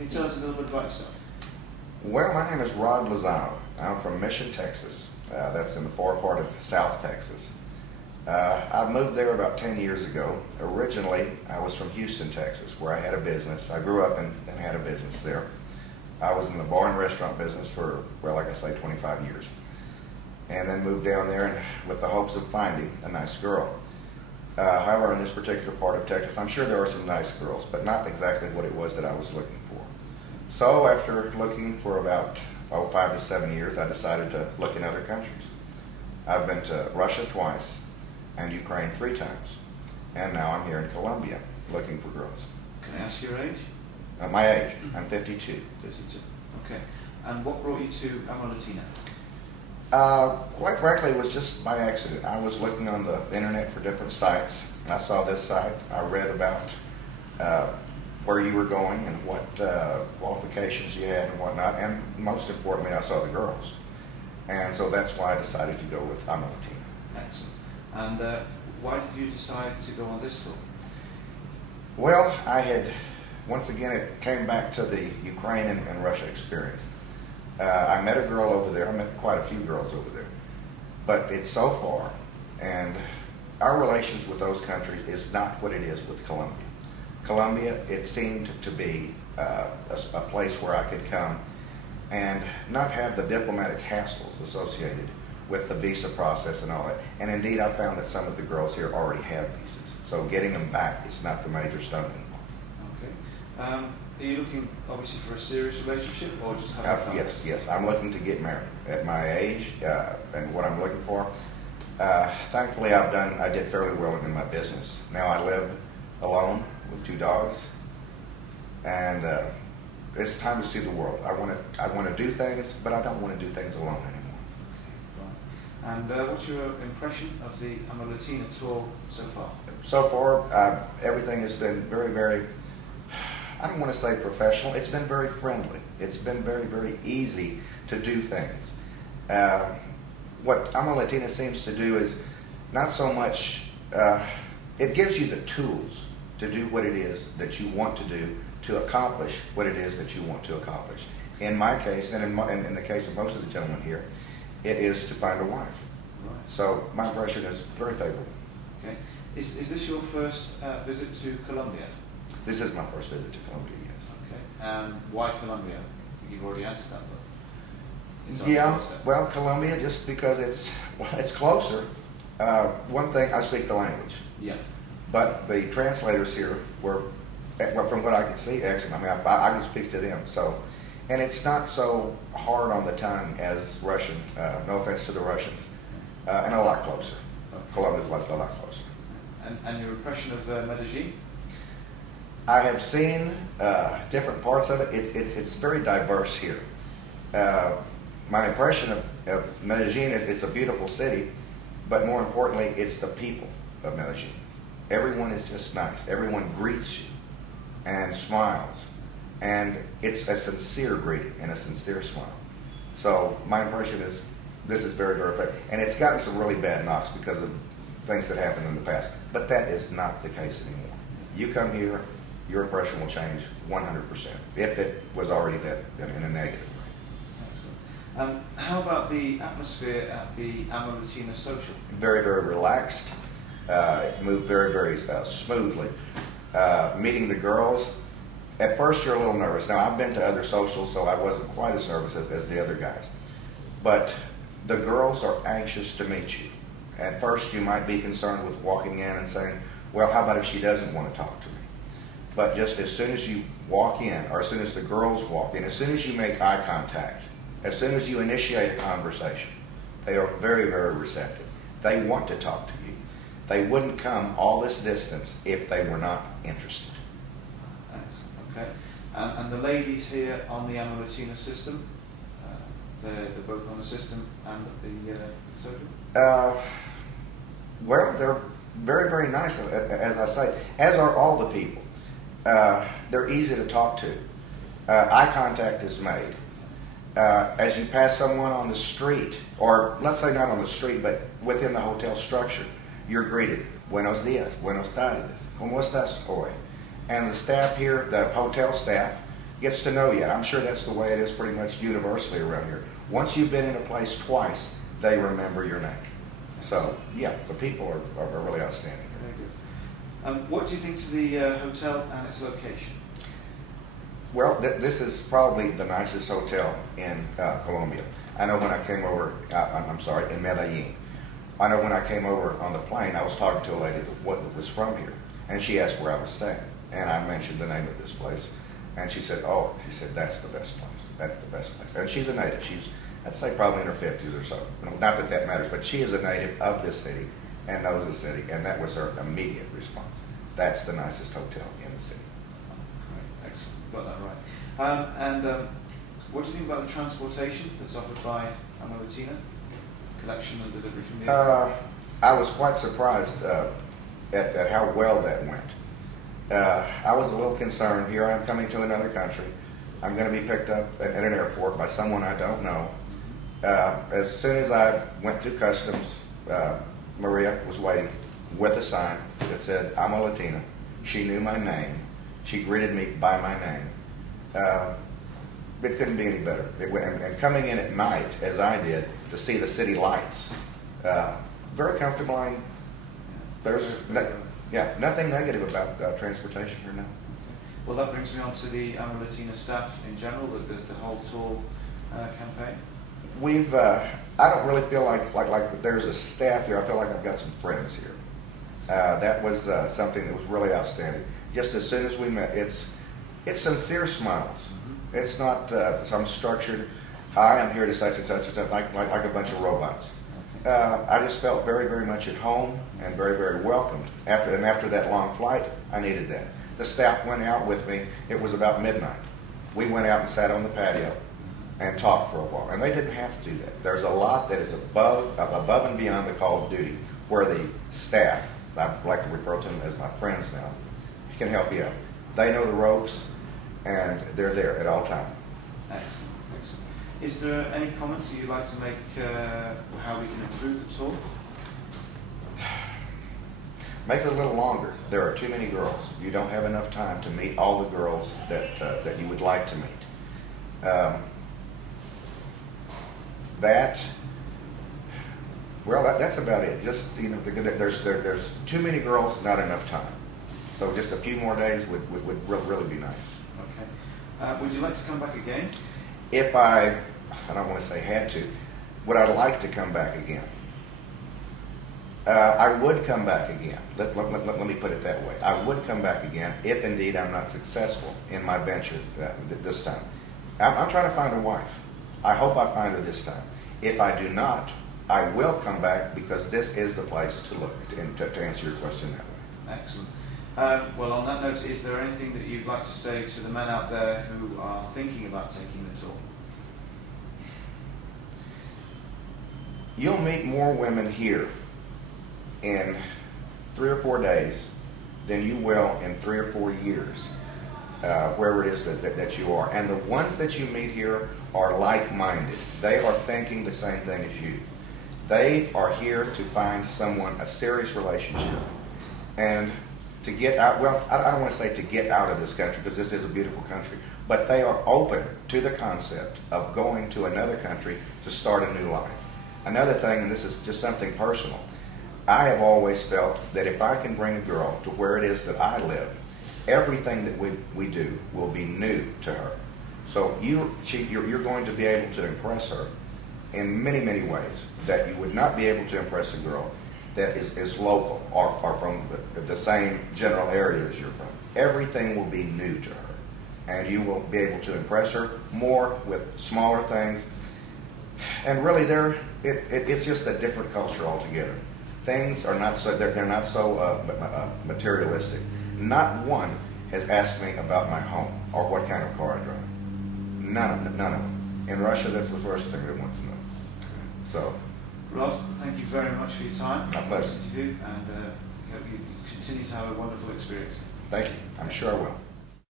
Can you tell us a little bit about yourself? Well, my name is Rod Lozano. I'm from Mission, Texas. That's in the far part of South Texas. I moved there about 10 years ago. Originally, I was from Houston, Texas, where I had a business. I grew up and had a business there. I was in the bar and restaurant business for, well, like I say, 25 years. And then moved down there and with the hopes of finding a nice girl. However, in this particular part of Texas, I'm sure there are some nice girls, but not exactly what it was that I was looking for. So after looking for about 5 to 7 years, I decided to look in other countries. I've been to Russia twice and Ukraine 3 times. And now I'm here in Colombia looking for girls. Can I ask your age? My age, I'm 52. 52. Okay. And what brought you to AmoLatina? Quite frankly, it was just by accident. I was looking on the internet for different sites. I saw this site. I read about where you were going and what qualifications you had and whatnot. And most importantly, I saw the girls. And so that's why I decided to go with AmoLatina. Excellent. And why did you decide to go on this tour? Well, once again, it came back to the Ukraine and Russia experience. I met a girl over there. I met quite a few girls over there. But it's so far, and our relations with those countries is not what it is with Colombia. Colombia, it seemed to be a place where I could come and not have the diplomatic hassles associated with the visa process and all that. And indeed, I found that some of the girls here already have visas. So getting them back is not the major stumbling block. Okay. Are you looking, obviously, for a serious relationship or just having fun? Yes. I'm looking to get married at my age and what I'm looking for. Thankfully, I did fairly well in my business. Now I live alone with 2 dogs, and it's time to see the world. I want to do things, but I don't want to do things alone anymore. And what's your impression of the AmoLatina tour so far? So far, everything has been very, very, I don't want to say professional. It's been very friendly. It's been very, very easy to do things. What AmoLatina seems to do is not so much, it gives you the tools to do what it is that you want to do to accomplish what it is that you want to accomplish. In my case, and in the case of most of the gentlemen here, it is to find a wife. Right. So my impression is very favorable. Okay. Is this your first visit to Colombia? This is my first visit to Colombia, yes. Okay. And why Colombia? I think you've already answered that, but it's on yeah, the doorstep. well, Colombia, just because it's closer. One thing, I speak the language. Yeah. But the translators here were, from what I can see, excellent. I mean, I can speak to them. So, and it's not so hard on the tongue as Russian. No offense to the Russians, and a lot closer. Okay. Colombia's a lot closer. And your impression of Medellin? I have seen different parts of it. It's very diverse here. My impression of Medellin is it's a beautiful city, but more importantly, it's the people of Medellin. Everyone is just nice. Everyone greets you and smiles. And it's a sincere greeting and a sincere smile. So my impression is this is very, very effective. And it's gotten some really bad knocks because of things that happened in the past. But that is not the case anymore. You come here, your impression will change 100%, if it was already that in a negative way. Excellent. How about the atmosphere at the AmoLatina social? Very, very relaxed. It moved very, very smoothly. Meeting the girls, at first you're a little nervous. Now, I've been to other socials, so I wasn't quite as nervous as the other guys. But the girls are anxious to meet you. At first, you might be concerned with walking in and saying, well, how about if she doesn't want to talk to me? But just as soon as you walk in, or as soon as the girls walk in, as soon as you make eye contact, as soon as you initiate a conversation, they are very, very receptive. They want to talk to you. They wouldn't come all this distance if they were not interested. Excellent. Okay. And the ladies here on the AmoLatina system, they're both on the system and the social? Well, they're very, very nice, as I say, as are all the people. They're easy to talk to. Eye contact is made. As you pass someone on the street, or let's say not on the street, but within the hotel structure, you're greeted. Buenos dias, buenos tardes, ¿cómo estás hoy? And the staff here, the hotel staff, gets to know you. I'm sure that's the way it is pretty much universally around here. Once you've been in a place twice, they remember your name. So, yeah, the people are really outstanding. Very good. What do you think to the hotel and its location? Well, this is probably the nicest hotel in Colombia. I know when I came over, in Medellin. I know when I came over on the plane, I was talking to a lady that was from here, and she asked where I was staying. And I mentioned the name of this place, and she said, that's the best place. That's the best place. And she's a native. She's, I'd say, probably in her 50s or so. Not that that matters, but she is a native of this city and knows the city, and that was her immediate response. That's the nicest hotel in the city. Great, excellent. Got that right. What do you think about the transportation that's offered by AmoLatina? Collection and delivery from the airport? I was quite surprised at how well that went. I was a little concerned. Here I'm coming to another country. I'm going to be picked up at an airport by someone I don't know. As soon as I went through customs, Maria was waiting with a sign that said AmoLatina. She knew my name. She greeted me by my name. It couldn't be any better. And coming in at night, as I did, to see the city lights, very comfortable. There's nothing negative about transportation here now. Well, that brings me on to the AmoLatina staff in general, the whole tour campaign. I don't really feel like there's a staff here. I feel like I've got some friends here. That was something that was really outstanding. Just as soon as we met, it's sincere smiles. It's not some structured, I am here to such and such and such, like a bunch of robots. Okay. I just felt very, very much at home and very, very welcomed. After that long flight, I needed that. The staff went out with me. It was about midnight. We went out and sat on the patio and talked for a while. And they didn't have to do that. There's a lot that is above and beyond the call of duty, where the staff, I like to refer to them as my friends now, can help you out. They know the ropes, and they're there at all times. Excellent, excellent. Is there any comments that you'd like to make how we can improve the tour? Make it a little longer. There are too many girls. You don't have enough time to meet all the girls that you would like to meet. That's about it. Just there's too many girls, not enough time. So just a few more days would really be nice. Okay. Would you like to come back again? If I don't want to say had to, would I like to come back again? I would come back again. Let me put it that way. I would come back again if indeed I'm not successful in my venture this time. I'm trying to find a wife. I hope I find her this time. If I do not, I will come back, because this is the place to look, to answer your question that way. Excellent. Well, on that note, is there anything that you'd like to say to the men out there who are thinking about taking the tour? You'll meet more women here in 3 or 4 days than you will in 3 or 4 years, wherever it is that you are. And the ones that you meet here are like-minded. They are thinking the same thing as you. They are here to find someone, a serious relationship, and to get out. Well, I don't want to say to get out of this country, because this is a beautiful country, but they are open to the concept of going to another country to start a new life. Another thing, and this is just something personal, I have always felt that if I can bring a girl to where it is that I live, everything that we do will be new to her. So you're going to be able to impress her in many, many ways that you would not be able to impress a girl that is local or from the same general area as you're from. Everything will be new to her, and you will be able to impress her more with smaller things. And really, it's just a different culture altogether. Things are not so they're not so materialistic. Not one has asked me about my home or what kind of car I drive. None of them. In Russia, that's the first thing they want to know. So, Rod, thank you very much for your time. My pleasure. And hope you continue to have a wonderful experience. Thank you. I'm sure I will.